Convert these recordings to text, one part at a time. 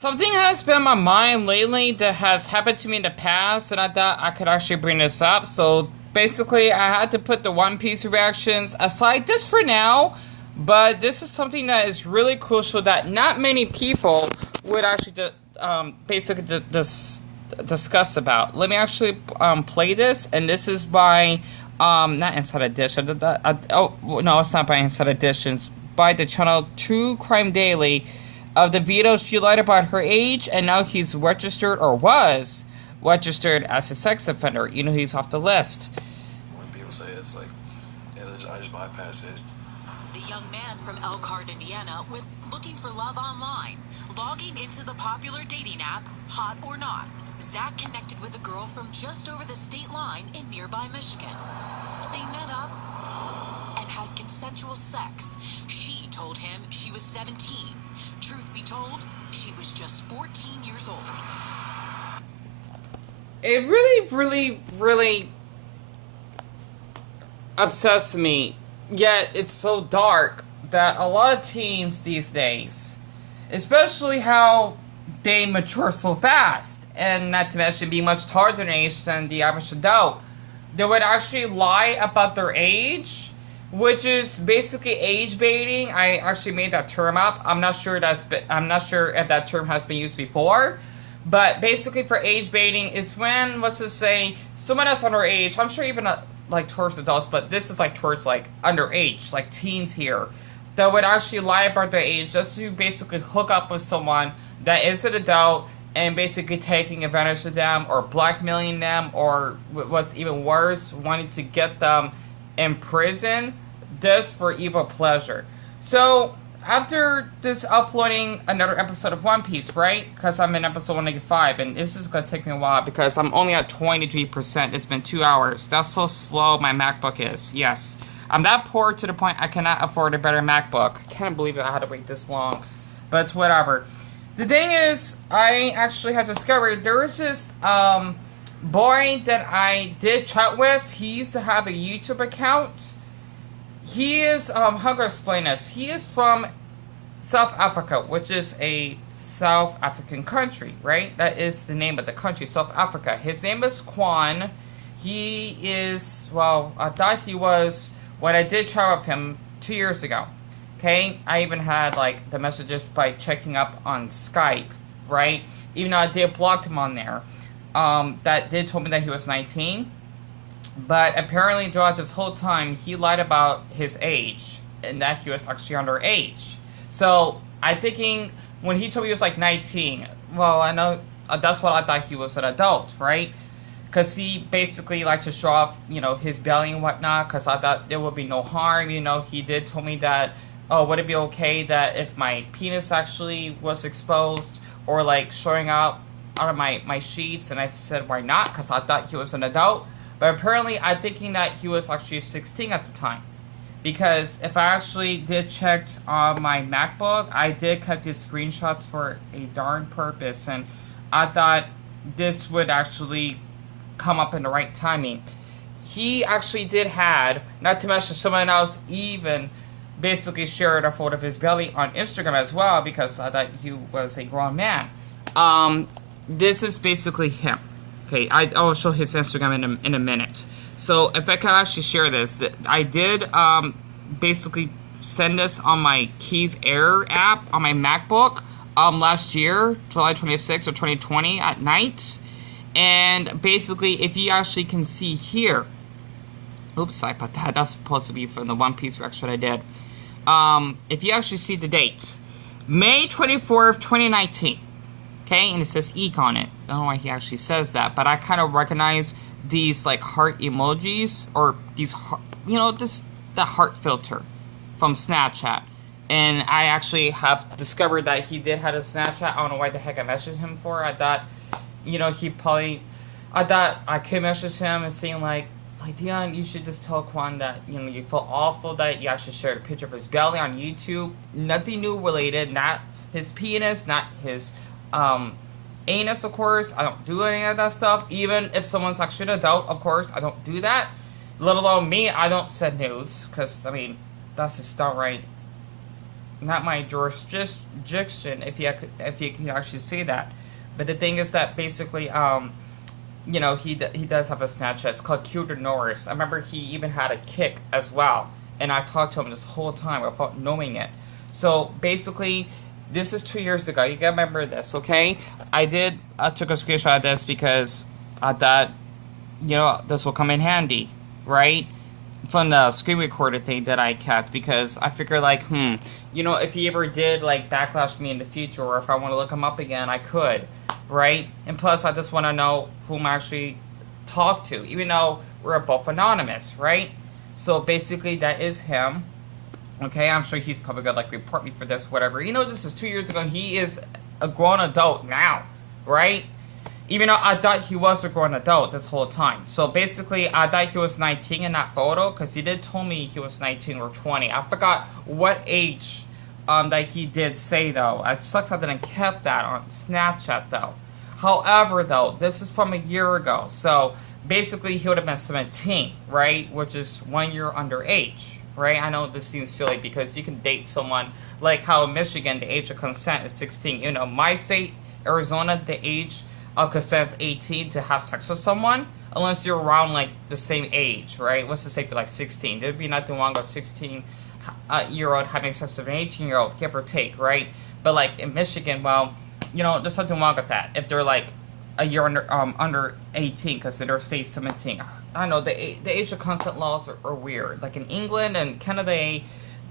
Something has been on my mind lately that has happened to me in the past, and I thought I could actually bring this up. So basically, I had to put the One Piece reactions aside just for now, but this is something that is really crucial that not many people would actually basically discuss about. Let me actually play this, and this is by not Inside Edition. Oh no, it's not by Inside Editions. By the channel True Crime Daily of the videos she lied about her age, and now he's registered or was registered as a sex offender. You know, he's off the list. When people say it's like, yeah, I just bypass it. The young man from Elkhart, Indiana, went looking for love online, logging into the popular dating app Hot or Not. Zach connected with a girl from just over the state line in nearby Michigan. They met up and had consensual sex. She told him she was 17. Truth be told, she was just 14 years old. It really obsesses me, yet it's so dark that a lot of teens these days, especially how they mature so fast, and not to mention being much taller in age than the average adult, they would actually lie about their age, which is basically age baiting. I actually made that term up. I'm not sure if that term has been used before, but basically for age baiting is when, let's just say, someone that's underage. I'm sure even like towards adults, but this is like towards like underage, like teens here, that would actually lie about their age just to basically hook up with someone that is an adult and basically taking advantage of them or blackmailing them, or what's even worse, wanting to get them in prison just for evil pleasure. So after this uploading another episode of One Piece, right? Because I'm in episode 185, and this is going to take me a while because I'm only at 23%. It's been 2 hours. That's so slow my MacBook is. Yes. I'm that poor to the point I cannot afford a better MacBook. I can't believe I had to wait this long. But it's whatever. The thing is, I actually have discovered there was this boy that I did chat with. He used to have a YouTube account. He is, how do I explain this? He is from South Africa, which is a South African country, right? That is the name of the country, South Africa. His name is Quan. He is, well, I thought he was, when I did chat with him 2 years ago. Okay, I even had like the messages by checking up on Skype, right? Even though I did block him on there. That did told me that he was 19. But apparently throughout this whole time, he lied about his age, and that he was actually underage. So I'm thinking, when he told me he was like 19, well, I know that's what I thought he was an adult, right? Because he basically liked to show off, you know, his belly and whatnot, because I thought there would be no harm. You know, he did told me that, oh, would it be okay that if my penis actually was exposed, or like showing out of my sheets? And I said, why not? Because I thought he was an adult. But apparently I'm thinking that he was actually 16 at the time. Because if I actually did check on my MacBook, I did cut these screenshots for a darn purpose. And I thought this would actually come up in the right timing. He actually did had, not to mention someone else even basically shared a photo of his belly on Instagram as well, because I thought he was a grown man. This is basically him. Okay, I'll show his Instagram in a minute. So if I can actually share this, I did basically send this on my Keys Air app on my MacBook last year, July 26th or 2020 at night. And basically, if you actually can see here, oops, sorry about that. That's supposed to be from the One Piece reaction I did. If you actually see the date, May 24th, 2019. Okay, and it says Eek on it. I don't know why he actually says that, but I kind of recognize these like heart emojis, or these, you know, the heart filter from Snapchat. And I actually have discovered that he did have a Snapchat. I don't know why the heck I messaged him for. I thought, you know, I thought I could message him and saying like, Dion, you should just tell Quan that, you know, you feel awful that you actually shared a picture of his belly on YouTube. Nothing new related, not his penis, not his anus, of course. I don't do any of that stuff. Even if someone's actually an adult, of course, I don't do that. Let alone me, I don't send nudes, because, I mean, that's just downright not my jurisdiction, if you can actually say that. But the thing is that basically, he does have a Snapchat. It's called Cuter Norris. I remember he even had a Kick as well, and I talked to him this whole time without knowing it. So basically, this is 2 years ago. You gotta remember this, okay? I took a screenshot of this because I thought, this will come in handy, right? From the screen recorder thing that I kept, because I figured like, if he ever did like backlash me in the future, or if I want to look him up again, I could, right? And plus, I just want to know whom I actually talked to, even though we're both anonymous, right? So basically, that is him. Okay, I'm sure he's probably gonna like report me for this, whatever. This is 2 years ago, and he is a grown adult now, right? Even though I thought he was a grown adult this whole time. So basically, I thought he was 19 in that photo, because he did tell me he was 19 or 20. I forgot what age that he did say, though. It sucks I didn't kept that on Snapchat, though. However, though, this is from a year ago. So basically, he would have been 17, right? Which is 1 year underage, right? I know this seems silly, because you can date someone like how in Michigan, the age of consent is 16. My state, Arizona, the age of consent is 18 to have sex with someone, unless you're around like the same age, right? What's to say for like 16? There'd be nothing wrong with 16-year-old having sex with an 18-year-old, give or take, right? But like in Michigan, well, there's something wrong with that. If they're like a year under 18, because they're state 17. I know the age of consent laws are weird. Like in England and Canada,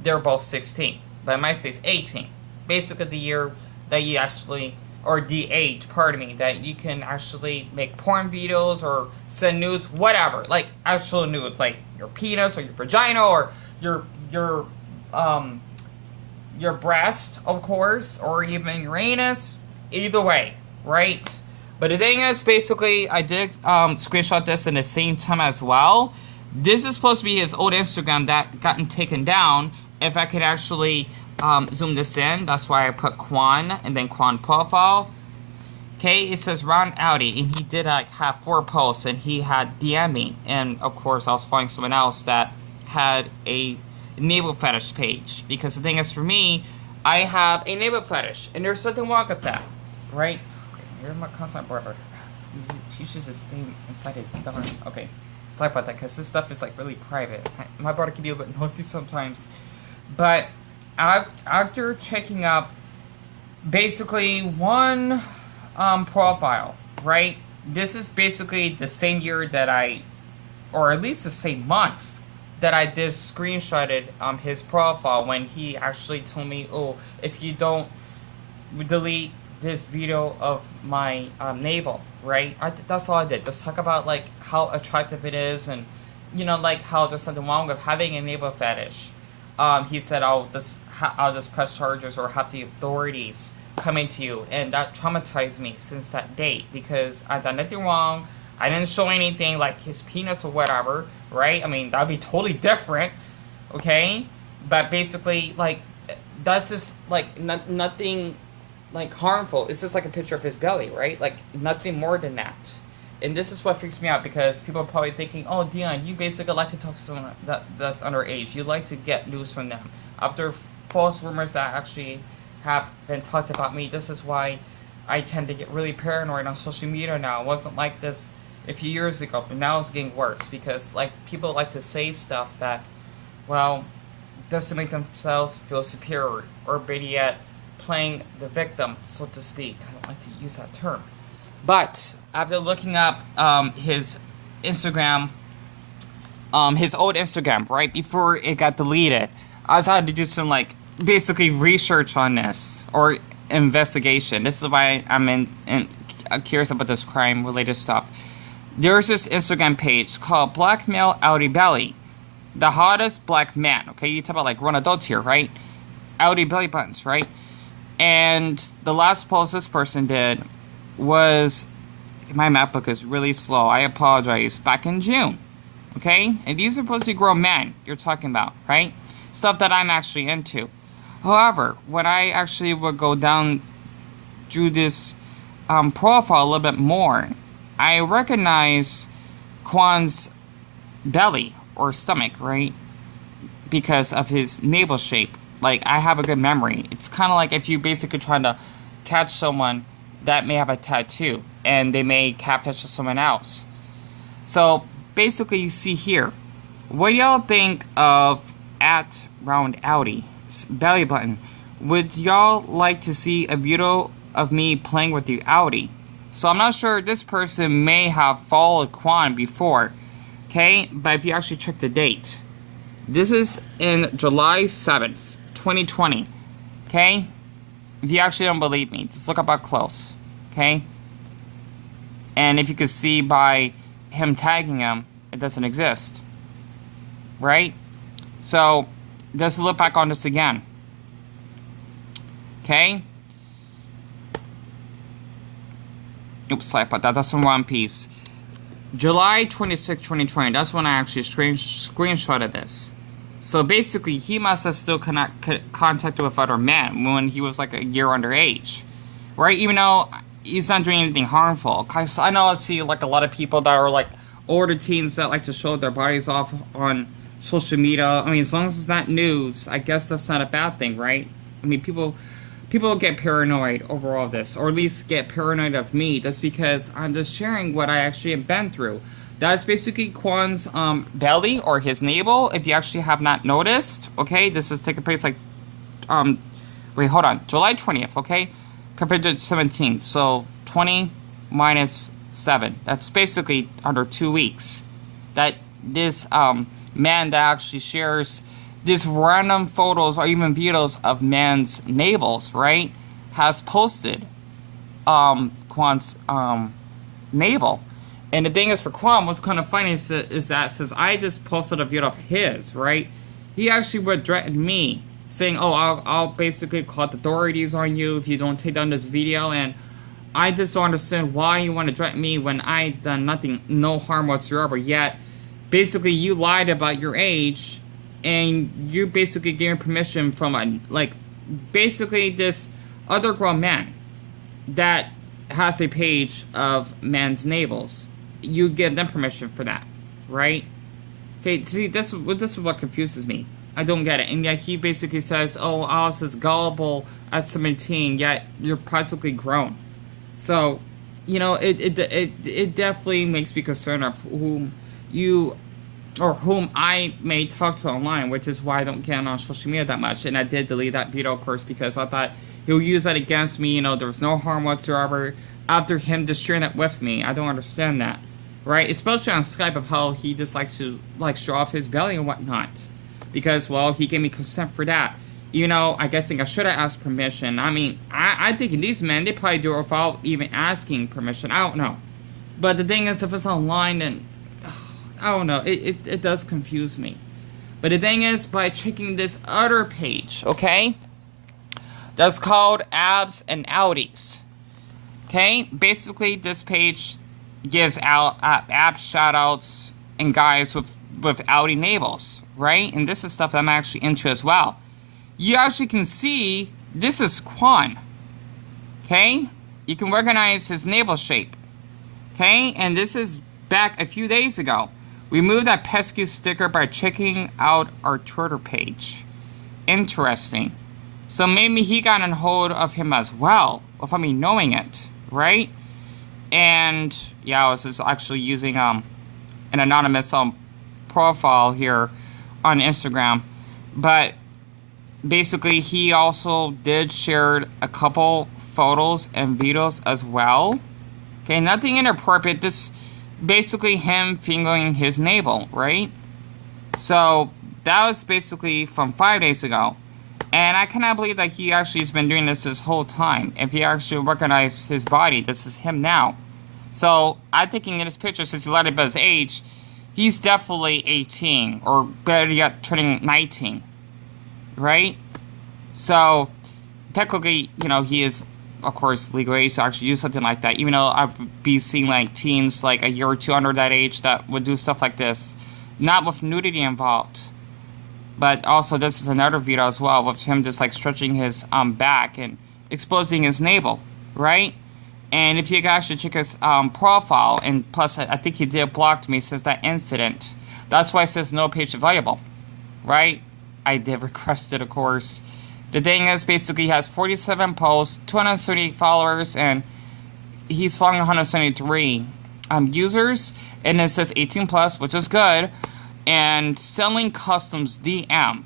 they're both 16, but in my state's 18. Basically, the year that you actually, or the age, pardon me, that you can actually make porn videos or send nudes, whatever, like actual nudes, like your penis or your vagina or your breast, of course, or even your anus. Either way, right? But the thing is, basically, I did screenshot this in the same time as well. This is supposed to be his old Instagram that gotten taken down. If I could actually zoom this in, that's why I put Quan and then Quan profile. Okay, it says Ron Audi, and he did have 4 posts, and he had DM me. And of course, I was following someone else that had a navel fetish page. Because the thing is, for me, I have a navel fetish, and there's something wrong with that, right? You're my constant brother. You should just stay inside his darn. Okay, sorry about that, because this stuff is like really private. My brother can be a bit nosy sometimes. But after checking up basically one profile, right? This is basically the same year that or at least the same month that I did screenshotted his profile, when he actually told me, oh, if you don't delete this video of my navel, right? That's all I did. Just talk about like how attractive it is, and like how there's something wrong with having a navel fetish. He said, I'll just press charges or have the authorities come into you, and that traumatized me since that date, because I done nothing wrong. I didn't show anything like his penis or whatever, right? I mean, that'd be totally different, okay? But basically, like, that's just like nothing like harmful. It's just like a picture of his belly, right? Like nothing more than that. And this is what freaks me out, because people are probably thinking, oh, Dion, you basically like to talk to someone that's underage. You like to get news from them. After false rumors that actually have been talked about me, this is why I tend to get really paranoid on social media now. It wasn't like this a few years ago, but now it's getting worse, because like people like to say stuff that, well, just to make themselves feel superior, or better yet, playing the victim, so to speak. I don't like to use that term. But after looking up his Instagram, his old Instagram, right before it got deleted, I was had to do some like basically research on this, or investigation. This is why I'm curious about this crime related stuff. There's this Instagram page called Black Male Audi Belly, the hottest black man. Okay, you talk about like grown adults here, right? Audi belly buttons, right? And the last post this person did was, my MacBook is really slow, I apologize, back in June, okay? And these are supposed to be grown men you're talking about, right? Stuff that I'm actually into. However, when I actually would go down through this profile a little bit more, I recognize Quan's belly or stomach, right? Because of his navel shape. Like, I have a good memory. It's kind of like if you basically trying to catch someone that may have a tattoo and they may catfish someone else. So basically, you see here, what y'all think of at Round Outy's belly button? Would y'all like to see a video of me playing with the Outy? So I'm not sure, this person may have followed Quan before, okay? But if you actually check the date, this is in July 7th, 2020, okay? If you actually don't believe me, just look up close, okay? And if you could see by him tagging him, it doesn't exist, right? So let's look back on this again, okay? Oops, sorry about that. That's from One Piece. July 26, 2020. That's when I actually screenshotted this. So basically, he must have still contacted with other men when he was like a year underage, right? Even though he's not doing anything harmful. Cause I know I see like a lot of people that are like older teens that like to show their bodies off on social media. I mean, as long as it's not news, I guess that's not a bad thing, right? I mean, people get paranoid over all this, or at least get paranoid of me, just because I'm just sharing what I actually have been through. That's basically Quan's belly, or his navel, if you actually have not noticed, okay? This is taking place like, wait, hold on, July 20th, okay? Compared to 17th, so 20 minus 7. That's basically under 2 weeks. That this man that actually shares these random photos or even videos of men's navels, right, has posted Quan's navel. And the thing is, for Quan, what's kind of funny is that since I just posted a video of his, right, he actually would threaten me, saying, oh, I'll basically call the authorities on you if you don't take down this video. And I just don't understand why you want to threaten me when I done nothing, no harm whatsoever. Yet, basically, you lied about your age, and you basically gave permission from basically this other grown man that has a page of men's navels. You give them permission for that, right? Okay, see, this is what confuses me. I don't get it. And yet he basically says, oh, Alice is gullible at 17, yet you're practically grown. So, you know, it definitely makes me concerned of whom I may talk to online, which is why I don't get on social media that much. And I did delete that video, of course, because I thought he'll use that against me. You know, there was no harm whatsoever after him just sharing it with me. I don't understand that, right? Especially on Skype, of how he just likes to show off his belly and whatnot, because, well, he gave me consent for that. You know, I guess I should have asked permission. I mean, I think these men, they probably do it without even asking permission. I don't know. But the thing is, if it's online, then I don't know. It does confuse me. But the thing is, by checking this other page, okay, that's called Abs and Outies. Okay, basically this page gives out abs shoutouts and guys with outie navels, right? And this is stuff that I'm actually into as well. You actually can see this is Quan. Okay, you can recognize his navel shape. Okay, and this is back a few days ago. We moved that pesky sticker by checking out our Twitter page. Interesting. So maybe he got a hold of him as well, without me knowing it, right? And yeah, I was just actually using an anonymous profile here on Instagram. But basically, he also did share a couple photos and videos as well. Okay, nothing inappropriate. This basically him fingering his navel, right? So that was basically from 5 days ago. And I cannot believe that he actually has been doing this whole time. If he actually recognized his body, this is him now. So I'm thinking in his picture, since he lied about his age, he's definitely 18, or better yet, turning 19, right? So technically, you know, he is, of course, legal age to actually use something like that. Even though I've been seeing like teens like a year or two under that age that would do stuff like this, not with nudity involved. But also, this is another video as well with him just like stretching his back and exposing his navel, right? And if you can actually check his profile, and plus I think he did block me since that incident. That's why it says no page available, right? I did request it, of course. The thing is, basically, he has 47 posts, 278 followers, and he's following 173 users, and it says 18 plus, which is good, and selling customs DM.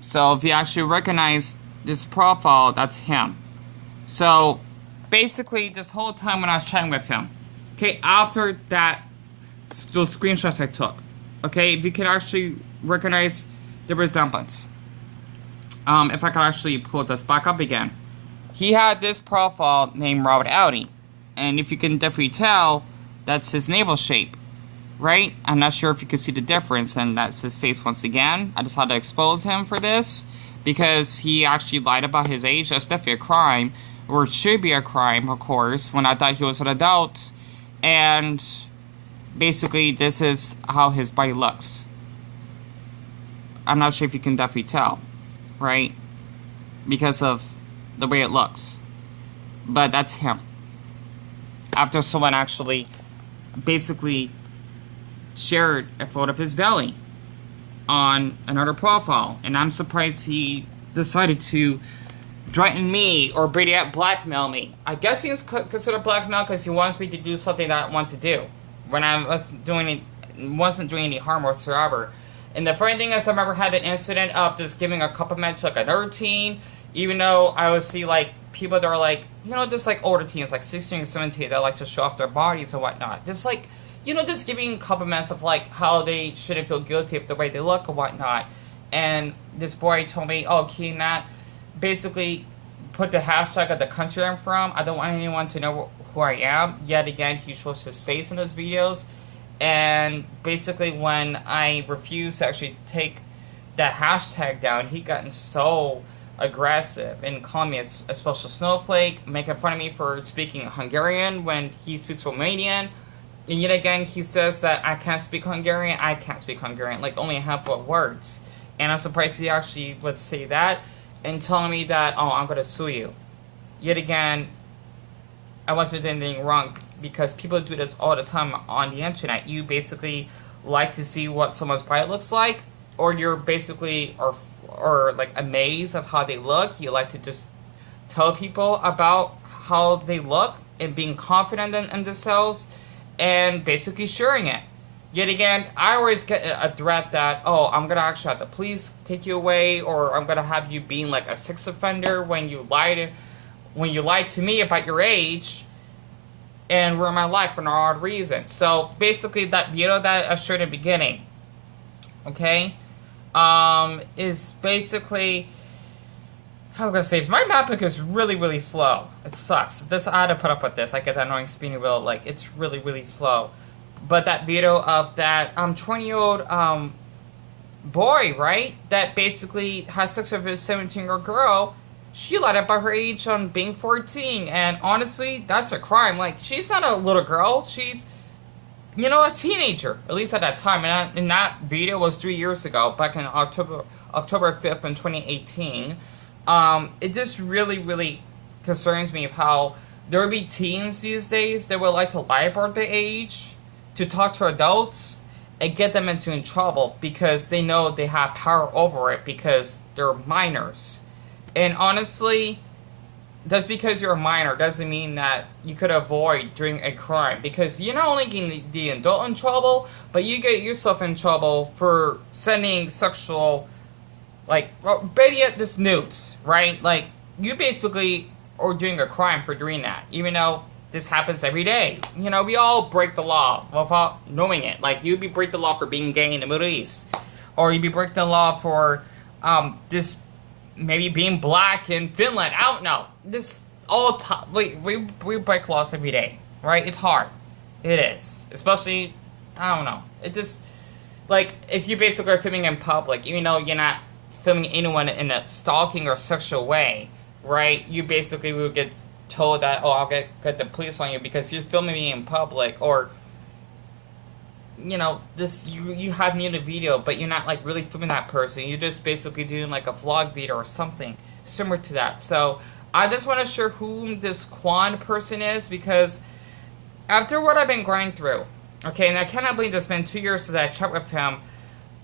So if you actually recognize this profile, that's him. So basically, this whole time when I was chatting with him, okay, after that, those screenshots I took, okay, if you can actually recognize the resemblance. If I could actually pull this back up again. He had this profile named Robert Audi. And if you can definitely tell, that's his navel shape, right? I'm not sure if you can see the difference, and that's his face once again. I just had to expose him for this, because he actually lied about his age. That's definitely a crime, or it should be a crime, of course, when I thought he was an adult. And basically, this is how his body looks. I'm not sure if you can definitely tell, right? Because of the way it looks. But that's him. After someone actually basically shared a photo of his belly on another profile. And I'm surprised he decided to threaten me or blackmail me. I guess he's considered blackmail because he wants me to do something that I want to do when I wasn't doing any harm whatsoever. And the funny thing is, I've never had an incident of just giving a compliment to like another teen, even though I would see like people that are like, you know, just like older teens, like 16 or 17, that like to show off their bodies and whatnot. Just like, you know, just giving compliments of like how they shouldn't feel guilty of the way they look and whatnot. And this boy told me, oh, can you not basically put the hashtag of the country I'm from? I don't want anyone to know who I am. Yet again, he shows his face in his videos. And basically, when I refused to actually take that hashtag down, he gotten so aggressive and calling me a special snowflake, making fun of me for speaking Hungarian when he speaks Romanian. And yet again, he says that I can't speak Hungarian. I can't speak Hungarian, like only a handful of words. And I'm surprised he actually would say that and telling me that, oh, I'm going to sue you. Yet again, I wasn't doing anything wrong, because people do this all the time on the internet. You basically like to see what someone's body looks like, or you're basically or like amazed of how they look. You like to just tell people about how they look and being confident in themselves and basically sharing it. Yet again, I always get a threat that, oh, I'm gonna actually have the police take you away, or I'm gonna have you being like a sex offender when you lied to me about your age and ruin my life for no odd reason. So basically, that video that I showed in the beginning, okay, is basically, how am I gonna say this? My mapping is really, really slow. It sucks. This, I had to put up with this. I get that annoying spinning wheel. Like, it's really, really slow. But that video of that 20-year-old boy, right, that basically has sex with his 17-year-old girl, she lied about her age on being 14, and honestly, that's a crime. Like, she's not a little girl, she's, you know, a teenager, at least at that time. And that video was 3 years ago, back in October 5th in 2018. It just really, really concerns me of how there would be teens these days that would like to lie about their age to talk to adults and get them into trouble because they know they have power over it because they're minors. And honestly, just because you're a minor doesn't mean that you could avoid doing a crime, because you're not only getting the adult in trouble, but you get yourself in trouble for sending sexual, like, well, better yet, just nudes, right? Like, you basically are doing a crime for doing that, even though this happens every day. You know, we all break the law without knowing it. Like, you'd be break the law for being gay in the Middle East, or you'd be break the law for this maybe being black in Finland. I don't know. This all we break laws every day, right? It's hard. It is, especially, I don't know. It just, like, if you basically are filming in public, even though you're not filming anyone in a stalking or sexual way, right? You basically will get told that, oh, I'll get the police on you because you're filming me in public, or, you know, this, you have me in a video, but you're not, like, really filming that person. You're just basically doing, like, a vlog video or something similar to that. So, I just want to share who this Quan person is, because after what I've been going through, okay, and I cannot believe it's been 2 years since I checked with him,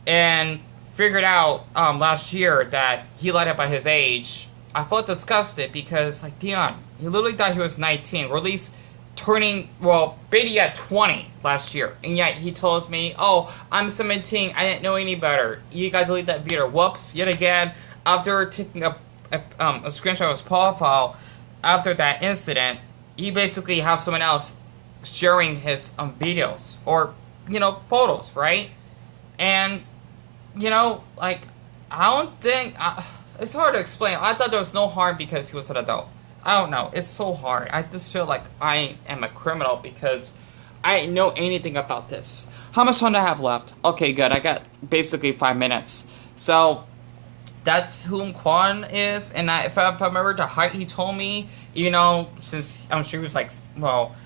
and figured out last year that he lied about his age, I felt disgusted because, like, Dion, he literally thought he was 19, or at least turning, well, maybe at 20 last year. And yet he tells me, oh, I'm 17, I didn't know any better. You gotta delete that video. Whoops, yet again, after taking a screenshot of his profile after that incident, he basically has someone else sharing his videos or, photos, right? And, like, I don't think, it's hard to explain. I thought there was no harm because he was an adult. I don't know. It's so hard. I just feel like I am a criminal because I didn't know anything about this. How much time do I have left? Okay, good. I got basically 5 minutes. So, that's whom Quan is. And if I remember the height he told me, since I'm sure he was like, well,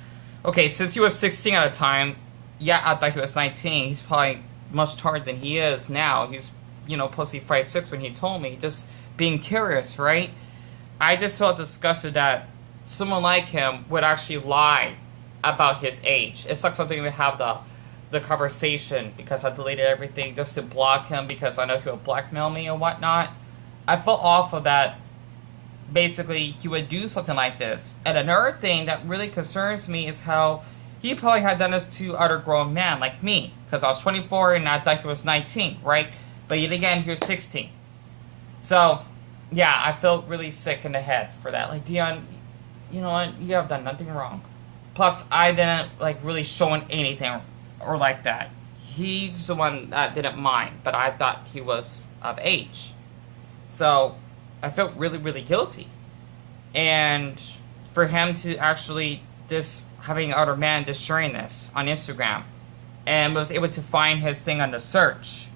okay, since he was 16 at the time, yeah, I thought he was 19. He's probably much taller than he is now. He's, plus 5'6" when he told me. Just being curious, right? I just felt disgusted that someone like him would actually lie about his age. It sucks something to have the conversation because I deleted everything just to block him because I know he would blackmail me and whatnot. I felt awful that basically he would do something like this. And another thing that really concerns me is how he probably had done this to other grown men like me because I was 24 and I thought he was 19, right? But yet again, he was 16. So, yeah, I felt really sick in the head for that. Like, Dion, you know what? You have done nothing wrong. Plus, I didn't, really show anything or like that. He's the one that didn't mind, but I thought he was of age. So, I felt really, really guilty. And for him to actually having other men just sharing this on Instagram and was able to find his thing on the search,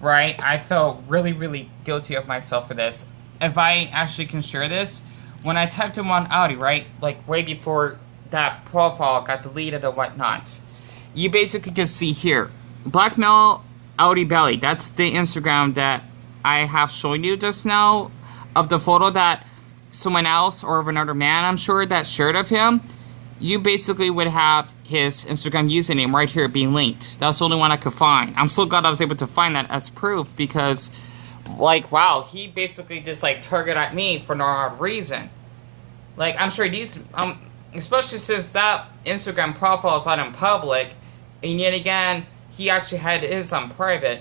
right? I felt really, really guilty of myself for this. If I actually can share this, when I typed him on Audi, right, like way before that profile got deleted or whatnot, you basically can see here, Blackmail Audi Belly. That's the Instagram that I have shown you just now of the photo that someone else or of another man, I'm sure, that shared of him. You basically would have his Instagram username right here being linked. That's the only one I could find. I'm so glad I was able to find that as proof because, like, wow, he basically just, targeted at me for no odd reason. Like, I'm sure these, especially since that Instagram profile is not in public, and yet again, he actually had his on private,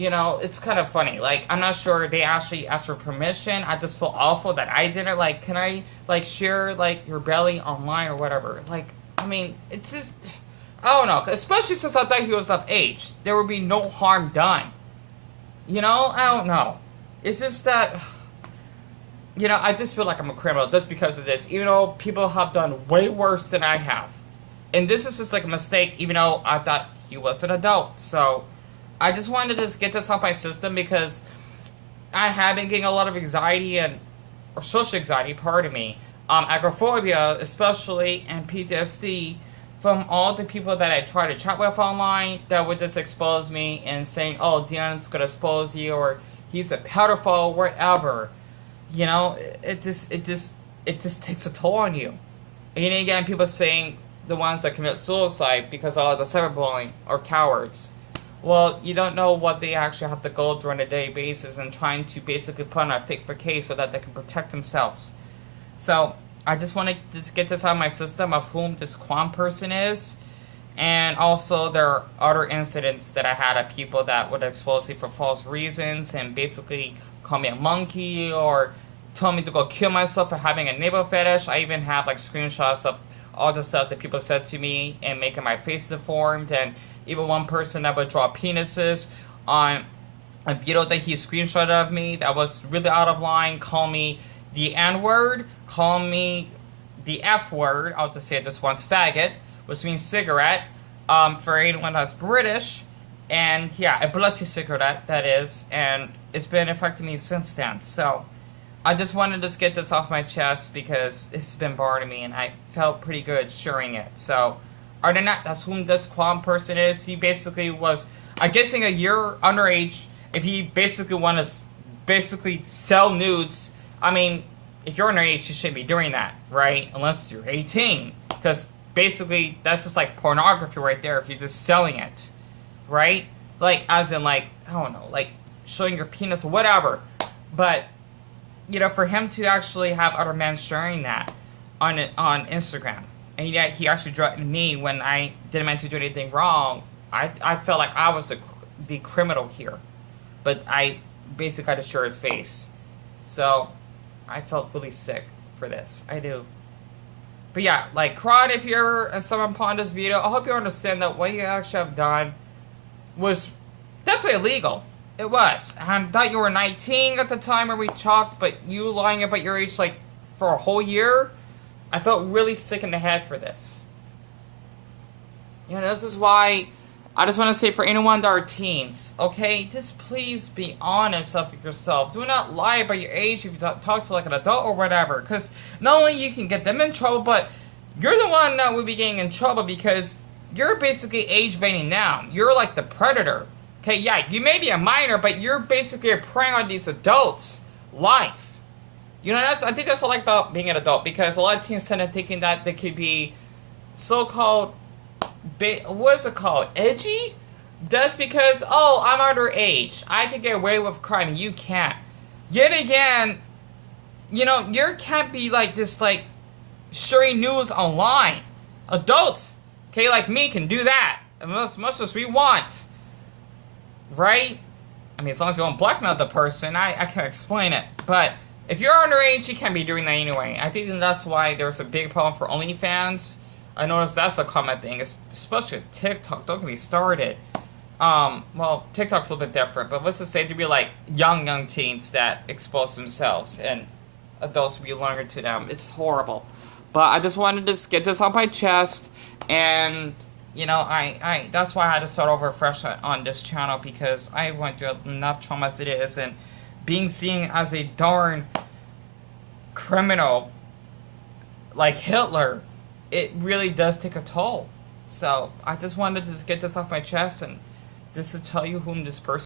it's kind of funny. Like, I'm not sure they actually asked for permission. I just feel awful that I didn't, can I, share, your belly online or whatever? I mean, it's just, I don't know, especially since I thought he was of age. There would be no harm done. I don't know. It's just that, I just feel like I'm a criminal just because of this. Even though people have done way worse than I have. And this is just a mistake, even though I thought he was an adult. So, I just wanted to just get this off my system because I have been getting a lot of anxiety or social anxiety, pardon me, agoraphobia especially, and PTSD from all the people that I try to chat with online that would just expose me and saying, oh, Dion's gonna expose you, or he's a pedophile, whatever. It just takes a toll on you. And again, people saying the ones that commit suicide because of the cyberbullying are cowards. Well, you don't know what they actually have to go through on a daily basis and trying to basically put on a fake case so that they can protect themselves. So, I just want to just get this out of my system of whom this Quan person is. And also, there are other incidents that I had of people that would expose me for false reasons and basically call me a monkey or tell me to go kill myself for having a nipple fetish. I even have screenshots of all the stuff that people said to me and making my face deformed, and even one person that would draw penises on a video that he screenshotted of me that was really out of line, call me the N-word, call me the F-word, I'll just say it this once, faggot, which means cigarette, for anyone that's British, and yeah, a bloody cigarette, that is, and it's been affecting me since then. So I just wanted to get this off my chest because it's been bothering me and I felt pretty good sharing it. So other than that, that's whom this Quan person is. He basically was, I'm guessing, a year underage. If he basically want to basically sell nudes, I mean, if you're underage, you shouldn't be doing that, right? Unless you're 18. Because basically, that's just like pornography right there if you're just selling it, right? Like, as in, like, I don't know, like showing your penis or whatever. But, you know, for him to actually have other men sharing that on Instagram, and yet he actually threatened me when I didn't mean to do anything wrong, I felt like I was the criminal here. But I basically had to share his face. So, I felt really sick for this. I do. But yeah, like, Crod, if you're someone upon this video, I hope you understand that what you actually have done was definitely illegal. It was. I thought you were 19 at the time when we talked, but you lying about your age, like, for a whole year, I felt really sick in the head for this. You know, this is why I just want to say for anyone that are teens, okay, just please be honest with yourself. Do not lie about your age if you talk to like an adult or whatever, because not only you can get them in trouble, but you're the one that will be getting in trouble because you're basically age baiting them. You're like the predator. Okay, yeah, you may be a minor, but you're basically preying on these adults' life. You know, I think that's what I like about being an adult, because a lot of teens tend to thinking that they could be so-called, what is it called, edgy? Just because, oh, I'm underage, I can get away with crime, you can't. Yet again, you know, you can't be like this, like, sharing news online. Adults, okay, like me, can do that as much as we want. Right? I mean, as long as you don't blackmail the person, I can explain it. But if you're underage, you can't be doing that anyway. I think that's why there's a big problem for OnlyFans. I noticed that's a common thing, especially TikTok. Don't get me started. Well, TikTok's a little bit different, but let's just say to be like young teens that expose themselves and adults will be longer to them. It's horrible. But I just wanted to get this off my chest, and you know, that's why I had to start over fresh on this channel, because I went through enough trauma as it is, and being seen as a darn criminal like Hitler, it really does take a toll. So I just wanted to get this off my chest, and just to tell you whom this person